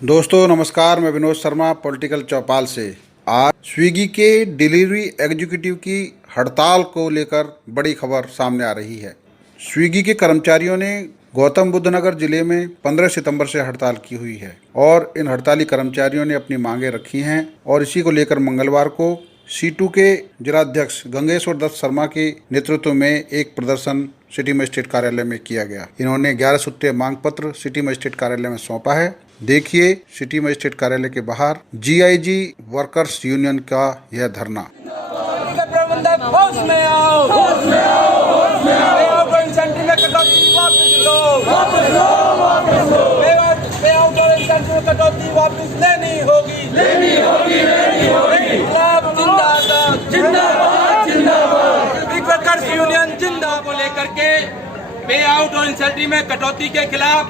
दोस्तों नमस्कार, मैं विनोद शर्मा पॉलिटिकल चौपाल से। आज स्विगी के डिलीवरी एग्जीक्यूटिव की हड़ताल को लेकर बड़ी खबर सामने आ रही है। स्विगी के कर्मचारियों ने गौतम बुद्ध नगर जिले में 15 सितंबर से हड़ताल की हुई है और इन हड़ताली कर्मचारियों ने अपनी मांगें रखी हैं और इसी को लेकर मंगलवार को C2 के जिलाध्यक्ष गंगेश्वर दत्त शर्मा के नेतृत्व में एक प्रदर्शन सिटी मजिस्ट्रेट कार्यालय में किया गया। इन्होंने 11 सूत्रीय मांग पत्र सिटी मजिस्ट्रेट कार्यालय में सौंपा है। देखिए सिटी मजिस्ट्रेट कार्यालय के बाहर GIG वर्कर्स यूनियन का यह धरना। यूनियन जिंदाबाद को लेकर के पे आउट और इंसेंटिव में कटौती के खिलाफ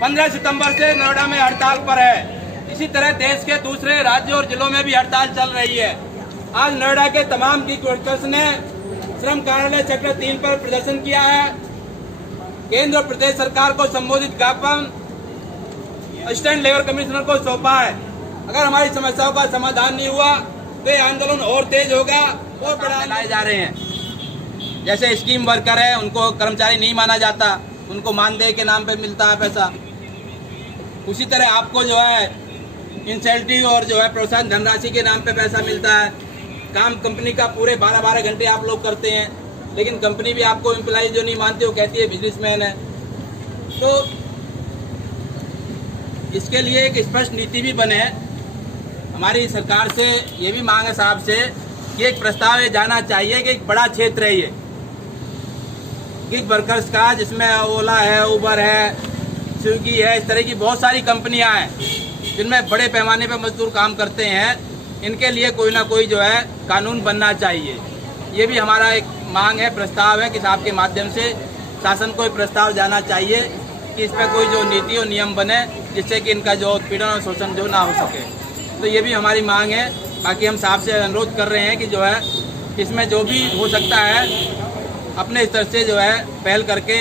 15 सितंबर से नोएडा में हड़ताल पर है। इसी तरह देश के दूसरे राज्यों और जिलों में भी हड़ताल चल रही है। आज नोएडा के तमाम गिग वर्कर्स ने श्रम कार्यालय सेक्टर 3 पर प्रदर्शन किया है। केंद्र और प्रदेश सरकार को संबोधित ज्ञापन असिस्टेंट लेबर कमिश्नर को सौंपा है। अगर हमारी समस्याओं का समाधान नहीं हुआ तो ये आंदोलन और तेज होगा और बढ़ाए लाए जा रहे हैं। जैसे स्कीम वर्कर है, उनको कर्मचारी नहीं माना जाता, उनको मानदेय के नाम पे मिलता है पैसा। उसी तरह आपको जो है इंसेंटिव और जो है प्रोत्साहन धनराशि के नाम पे पैसा मिलता है। काम कंपनी का पूरे 12-12 घंटे आप लोग करते हैं, लेकिन कंपनी भी आपको एम्प्लॉय जो नहीं मानती वो कहती है बिजनेसमैन है। तो इसके लिए एक स्पष्ट नीति भी बने। हमारी सरकार से ये भी मांग है साहब से कि एक प्रस्ताव ये जाना चाहिए कि एक बड़ा क्षेत्र है ये गिग वर्कर्स का, जिसमें ओला है, उबर है, स्विगी है, इस तरह की बहुत सारी कंपनियां हैं जिनमें बड़े पैमाने पर मजदूर काम करते हैं। इनके लिए कोई ना कोई जो है कानून बनना चाहिए। ये भी हमारा एक मांग है, प्रस्ताव है कि साहब के माध्यम से शासन को एक प्रस्ताव जाना चाहिए कि इस पर कोई जो नीति और नियम बने जिससे कि इनका जो उत्पीड़न और शोषण जो ना हो सके। तो ये भी हमारी मांग है। बाकी हम साहब से अनुरोध कर रहे हैं कि जो है इसमें जो भी हो सकता है अपने स्तर से जो है पहल करके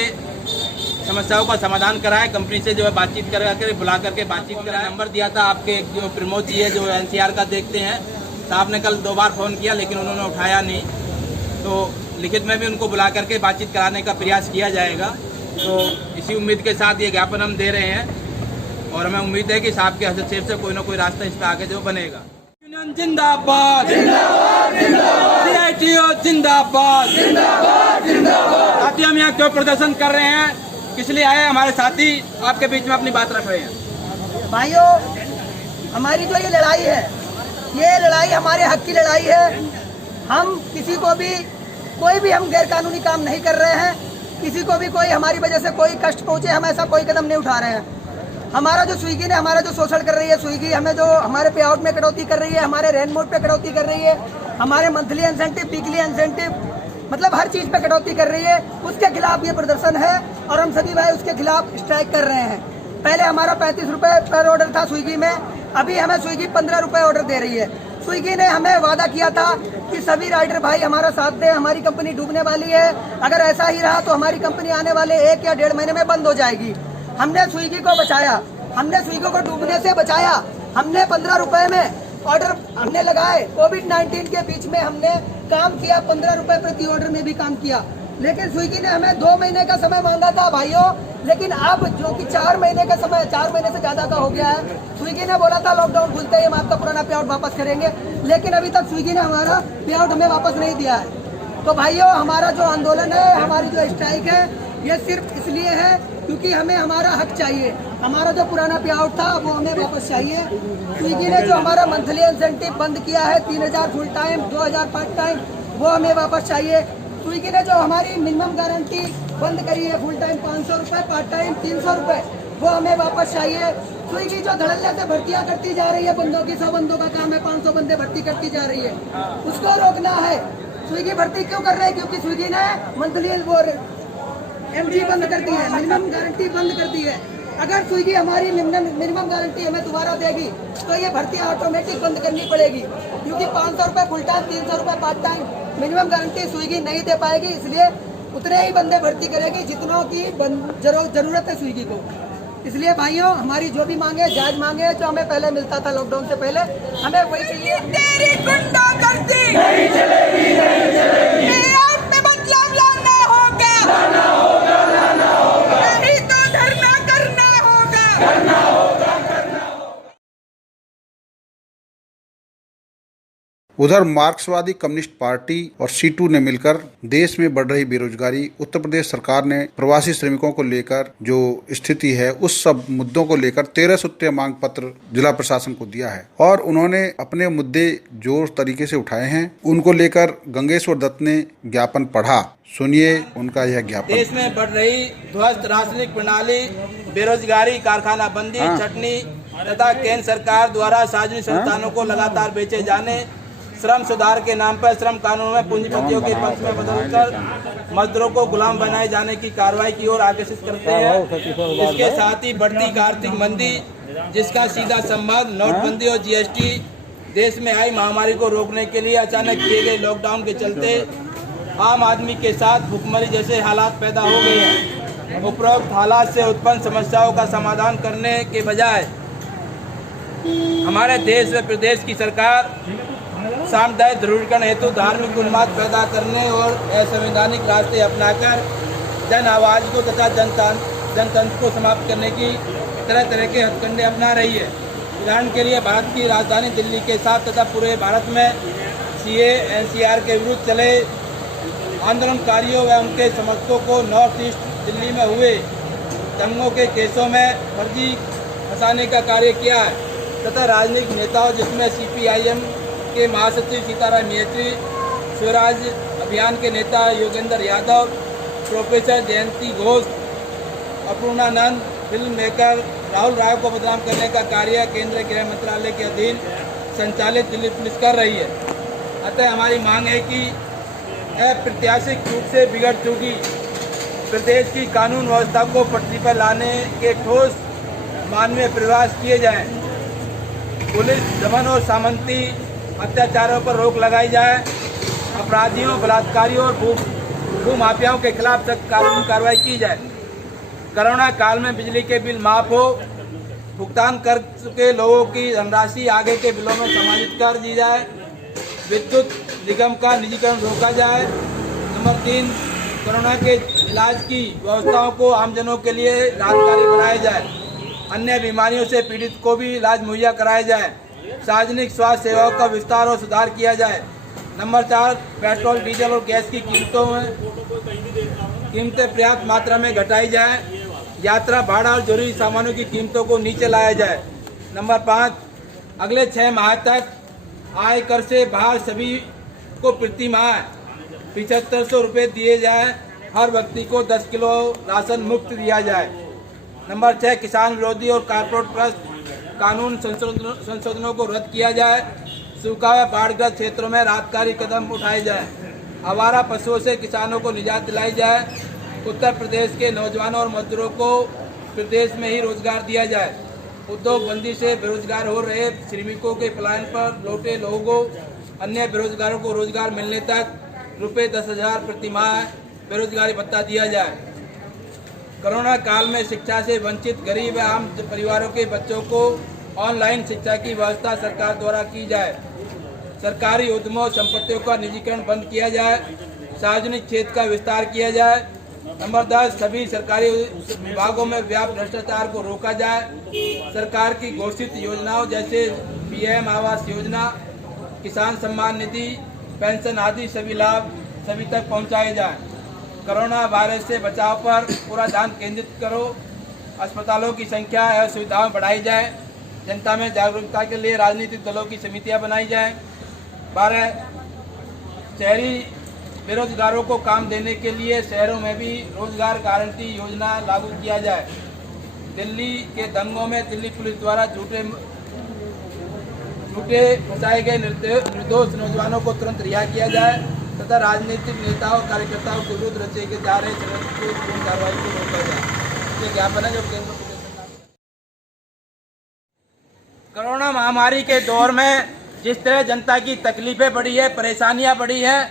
समस्याओं का समाधान कराए। कंपनी से जो है बातचीत कर बुला करके बातचीत कराए। नंबर दिया था आपके जो प्रमोद जी है जो NCR का देखते हैं, साहब ने कल 2 बार फ़ोन किया लेकिन उन्होंने उठाया नहीं। तो लिखित में भी उनको बुला करके बातचीत कराने का प्रयास किया जाएगा। तो इसी उम्मीद के साथ ये ज्ञापन हम दे रहे हैं और हमें उम्मीद है कि साहब के हस्तक्षेप से कोई ना कोई रास्ता इस पर आगे जो बनेगा। यूनियन जिंदाबाद, CITO जिंदाबाद। साथी हम यहाँ क्यों प्रदर्शन कर रहे हैं, किस लिए आए, हमारे साथी आपके बीच में अपनी बात रख रहे हैं। भाइयों, हमारी जो ये लड़ाई है, ये लड़ाई हमारे हक की लड़ाई है। हम किसी को भी कोई भी हम गैर कानूनी काम नहीं कर रहे हैं। किसी को भी कोई हमारी वजह से कोई कष्ट पहुंचे, हम ऐसा कोई कदम नहीं उठा रहे हैं। हमारा जो स्विगी ने हमारा जो शोषण कर रही है, स्विगी हमें जो हमारे पे आउट में कटौती कर रही है, हमारे रेंट मोड पे कटौती कर रही है, हमारे मंथली इंसेंटिव, वीकली इंसेंटिव, मतलब हर चीज पे कटौती कर रही है। उसके खिलाफ ये प्रदर्शन है और हम सभी भाई उसके खिलाफ स्ट्राइक कर रहे हैं। पहले हमारा 35 रुपए पर ऑर्डर था स्विगी में, अभी हमें स्विगी 15 रुपए ऑर्डर दे रही है। स्विगी ने हमें वादा किया था कि सभी राइडर भाई हमारा साथ दें, हमारी कंपनी डूबने वाली है, अगर ऐसा ही रहा तो हमारी कंपनी आने वाले 1 या 1.5 महीने में बंद हो जाएगी। हमने स्विगी को बचाया, हमने स्विगी को डूबने से बचाया। हमने 15 रुपए में ऑर्डर हमने लगाए। कोविड-19 के बीच में हमने काम किया, 15 रुपए प्रति ऑर्डर में भी काम किया। लेकिन स्विगी ने हमें 2 महीने का समय मांगा था भाइयों, लेकिन अब जो कि 4 महीने का समय, 4 महीने से ज्यादा का हो गया है। स्विगी ने बोला था लॉकडाउन खुलते ही हम आपका पुराना पे आउट वापस करेंगे, लेकिन अभी तक स्विगी ने हमारा पे आउट हमें वापस नहीं दिया है। तो भाइयों, हमारा जो आंदोलन है, हमारी जो स्ट्राइक है, ये सिर्फ इसलिए है क्योंकि हमें हमारा हक चाहिए। हमारा जो पुराना पे आउट था वो हमें वापस चाहिए। स्विगी ने जो हमारा मंथली इंसेंटिव बंद किया है, 3000 फुल टाइम, 2000 पार्ट टाइम, वो हमें वापस चाहिए। स्विगी ने जो हमारी मिनिमम गारंटी बंद करी है, फुल टाइम 500 रुपए, पार्ट टाइम 300 रुपए, वो हमें वापस चाहिए। स्विगी जो धड़ल्ले से भर्तियां करती जा रही है, बंदों की 100 बंदों का काम है, 500 बंदे भर्ती करती जा रही है, उसको रोकना है। स्विगी भर्ती क्यों कर रहे हैं? क्योंकि स्विगी ने मंथली वो MG बंद कर दी है, मिनिमम गारंटी बंद कर दी है। अगर स्विगी हमारी मिनिमम गारंटी हमें दोबारा देगी तो ये भर्ती ऑटोमेटिक बंद करनी पड़ेगी, क्योंकि 500 रुपए फुल टाइम, 300 रुपए part time minimum guarantee Swiggy नहीं दे पाएगी। इसलिए उतने ही बंदे भर्ती करेगी जितनों की जरूरत है स्विगी को। इसलिए भाइयों, हमारी जो भी मांगे, जायज मांगे, जो हमें पहले मिलता था लॉकडाउन से पहले, हमें वही चाहिए। तेरी गुंडागर्दी नहीं चलेगी, नहीं चलेगी। आप में बदलाव लाना होगा, लाना होगा, लाना होगा। नहीं तो धरना करना होगा, करना होगा, करना होगा। उधर मार्क्सवादी कम्युनिस्ट पार्टी और C2 ने मिलकर देश में बढ़ रही बेरोजगारी, उत्तर प्रदेश सरकार ने प्रवासी श्रमिकों को लेकर जो स्थिति है, उस सब मुद्दों को लेकर 13 सूत्रीय मांग पत्र जिला प्रशासन को दिया है और उन्होंने अपने मुद्दे जोर तरीके से उठाए हैं। उनको लेकर गंगेश्वर दत्त ने ज्ञापन पढ़ा। सुनिए उनका यह ज्ञापन। देश में बढ़ रही ध्वस्त रासायनिक प्रणाली, बेरोजगारी, कारखाना बंदी, छटनी तथा केंद्र सरकार द्वारा सार्वजनिक संस्थानों को लगातार बेचे जाने, श्रम सुधार के नाम पर श्रम कानून में पूंजीपतियों के पक्ष में बदलकर मजदूरों को गुलाम बनाए जाने की कार्रवाई की ओर आकर्षित करते हैं। इसके साथ ही बढ़ती आर्थिक मंदी, जिसका सीधा संबंध नोटबंदी और GST, देश में आई महामारी को रोकने के लिए अचानक किए गए लॉकडाउन के चलते आम आदमी के साथ भुखमरी जैसे हालात पैदा हो गए हैं। उपरोक्त हालात से उत्पन्न समस्याओं का समाधान करने के बजाय हमारे देश व प्रदेश की सरकार सामुदायिक ध्रुवीकरण हेतु धार्मिक उन्माद पैदा करने और असंवैधानिक रास्ते अपनाकर जन आवाज को तथा जनतंत्र को समाप्त करने की तरह तरह के हथकंडे अपना रही है। उदाहरण के लिए भारत की राजधानी दिल्ली के साथ तथा पूरे भारत में CA NCR के विरुद्ध चले आंदोलनकारियों व उनके समर्थकों को नॉर्थ ईस्ट दिल्ली में हुए दंगों के केसों में फर्जी फंसाने का कार्य किया है तथा राजनीतिक नेताओं, जिसमें CPIM के महासचिव सीताराम येचुरी, स्वराज अभियान के नेता योगेंद्र यादव, प्रोफेसर जयंती घोष, अपूर्णानंद, फिल्म मेकर राहुल राय को बदनाम करने का कार्य केंद्रीय गृह मंत्रालय के अधीन संचालित दिल्ली पुलिस कर रही है। अतः हमारी मांग है कि अप्रत्याशित रूप से बिगड़ चुकी प्रदेश की कानून व्यवस्था को पटरी पर लाने के ठोस मानवीय प्रयास किए जाएं। पुलिस दमन और सामंती अत्याचारों पर रोक लगाई जाए। अपराधियों, बलात्कारियों और भू माफियाओं के खिलाफ सख्त कानूनी कार्रवाई की जाए। कोरोना काल में बिजली के बिल माफ हो, भुगतान कर चुके लोगों की धनराशि आगे के बिलों में समाहित कर दी जाए। विद्युत निगम का निजीकरण रोका जाए। नंबर 3, कोरोना के इलाज की व्यवस्थाओं को आमजनों के लिए लाभकारी बनाया जाए। अन्य बीमारियों से पीड़ित को भी इलाज मुहैया कराया जाए। सार्वजनिक स्वास्थ्य सेवाओं का विस्तार और सुधार किया जाए। नंबर 4, पेट्रोल, डीजल और गैस की कीमतें पर्याप्त मात्रा में घटाई जाए। यात्रा भाड़ा और जरूरी सामानों की कीमतों को नीचे लाया जाए। नंबर 5, अगले 6 माह तक आय कर से बाहर सभी को प्रति माह 7500 रुपये दिए जाए। हर व्यक्ति को 10 किलो राशन मुफ्त दिया जाए। नंबर 6, किसान विरोधी और कारपोरेट प्रस्त कानून संशोधनों को रद्द किया जाए। सूखा व बाढ़ग्रस्त क्षेत्रों में राहतकारी कदम उठाए जाए। आवारा पशुओं से किसानों को निजात दिलाई जाए। उत्तर प्रदेश के नौजवानों और मजदूरों को प्रदेश में ही रोजगार दिया जाए। उद्योग बंदी से बेरोजगार हो रहे श्रमिकों के पलायन पर लौटे लोगों, अन्य बेरोजगारों को रोजगार मिलने तक रुपये 10,000 प्रति माह बेरोजगारी भत्ता दिया जाए। कोरोना काल में शिक्षा से वंचित गरीब व आम परिवारों के बच्चों को ऑनलाइन शिक्षा की व्यवस्था सरकार द्वारा की जाए। सरकारी उद्यमों, संपत्तियों का निजीकरण बंद किया जाए। सार्वजनिक क्षेत्र का विस्तार किया जाए। नंबर 10, सभी सरकारी विभागों में व्याप्त भ्रष्टाचार को रोका जाए। सरकार की घोषित योजनाओं जैसे PM आवास योजना, किसान सम्मान निधि, पेंशन आदि सभी लाभ सभी तक पहुंचाए जाए। कोरोना वायरस से बचाव पर पूरा ध्यान केंद्रित करो। अस्पतालों की संख्या और सुविधाएं बढ़ाई जाए। जनता में जागरूकता के लिए राजनीतिक दलों की समितियां बनाई जाएं। 12, शहरी बेरोजगारों को काम देने के लिए शहरों में भी रोजगार गारंटी योजना लागू किया जाए। दिल्ली के दंगों में दिल्ली पुलिस द्वारा झूठे फंसाए गए निर्दोष नौजवानों को तुरंत रिहा किया जाए तथा राजनीतिक नेताओं कार्यकर्ताओं के विरुद्ध रचे जा रहे षड्यंत्र कार्रवाई को रोका जाए। ये ज्ञापन है जो केंद्र सरकार। कोरोना महामारी के दौर में जिस तरह जनता की तकलीफें बढ़ी है, परेशानियां बढ़ी है,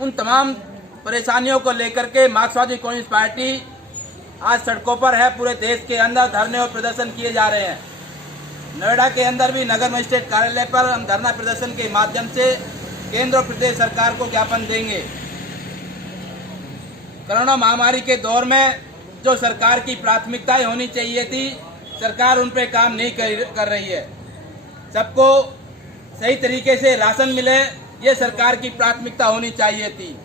उन तमाम परेशानियों को लेकर के मार्क्सवादी कम्युनिस्ट पार्टी आज सड़कों पर है, पूरे देश के अंदर धरने और प्रदर्शन किए जा रहे हैं। नोएडा के अंदर भी नगर मजिस्ट्रेट कार्यालय पर हम धरना प्रदर्शन के माध्यम से केंद्र और प्रदेश सरकार को ज्ञापन देंगे। कोरोना महामारी के दौर में जो सरकार की प्राथमिकताएं होनी चाहिए थी, सरकार उन पर काम नहीं कर रही है। सबको सही तरीके से राशन मिले, ये सरकार की प्राथमिकता होनी चाहिए थी।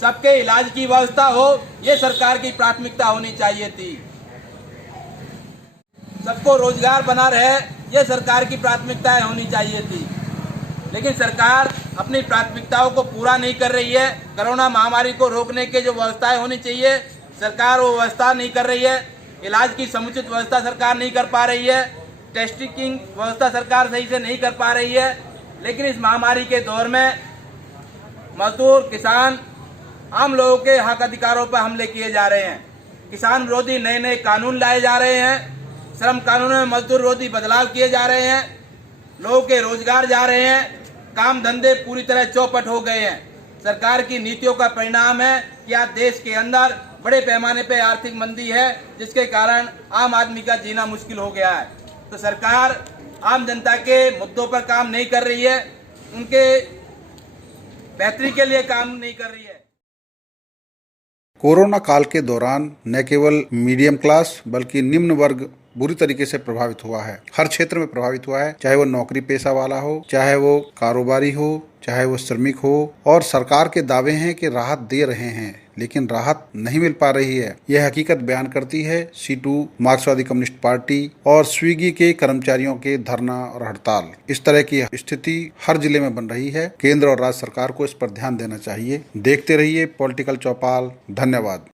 सबके इलाज की व्यवस्था हो, ये सरकार की प्राथमिकता होनी चाहिए थी। सबको रोजगार बना रहे, ये सरकार की प्राथमिकताएं होनी चाहिए थी। लेकिन सरकार अपनी प्राथमिकताओं को पूरा नहीं कर रही है। कोरोना महामारी को रोकने के जो व्यवस्थाएं होनी चाहिए, सरकार वो व्यवस्था नहीं कर रही है। इलाज की समुचित व्यवस्था सरकार नहीं कर पा रही है। टेस्टिंग व्यवस्था सरकार सही से नहीं कर पा रही है। लेकिन इस महामारी के दौर में मजदूर, किसान, आम लोगों के हक अधिकारों पर हमले किए जा रहे हैं। किसान विरोधी नए नए कानून लाए जा रहे हैं। श्रम कानूनों में मजदूर विरोधी बदलाव किए जा रहे हैं। लोगों के रोजगार जा रहे हैं। काम धंधे पूरी तरह चौपट हो गए हैं। सरकार की नीतियों का परिणाम है कि आज देश के अंदर बड़े पैमाने पे आर्थिक मंदी है, जिसके कारण आम आदमी का जीना मुश्किल हो गया है। तो सरकार आम जनता के मुद्दों पर काम नहीं कर रही है, उनके बेहतरी के लिए काम नहीं कर रही है। कोरोना काल के दौरान न केवल मीडियम क्लास बल्कि निम्न वर्ग बुरी तरीके से प्रभावित हुआ है। हर क्षेत्र में प्रभावित हुआ है, चाहे वो नौकरी पेशा वाला हो, चाहे वो कारोबारी हो, चाहे वो श्रमिक हो। और सरकार के दावे हैं कि राहत दे रहे हैं, लेकिन राहत नहीं मिल पा रही है। यह हकीकत बयान करती है C2 मार्क्सवादी कम्युनिस्ट पार्टी और स्विगी के कर्मचारियों के धरना और हड़ताल। इस तरह की स्थिति हर जिले में बन रही है। केंद्र और राज्य सरकार को इस पर ध्यान देना चाहिए। देखते रहिए पॉलिटिकल चौपाल। धन्यवाद।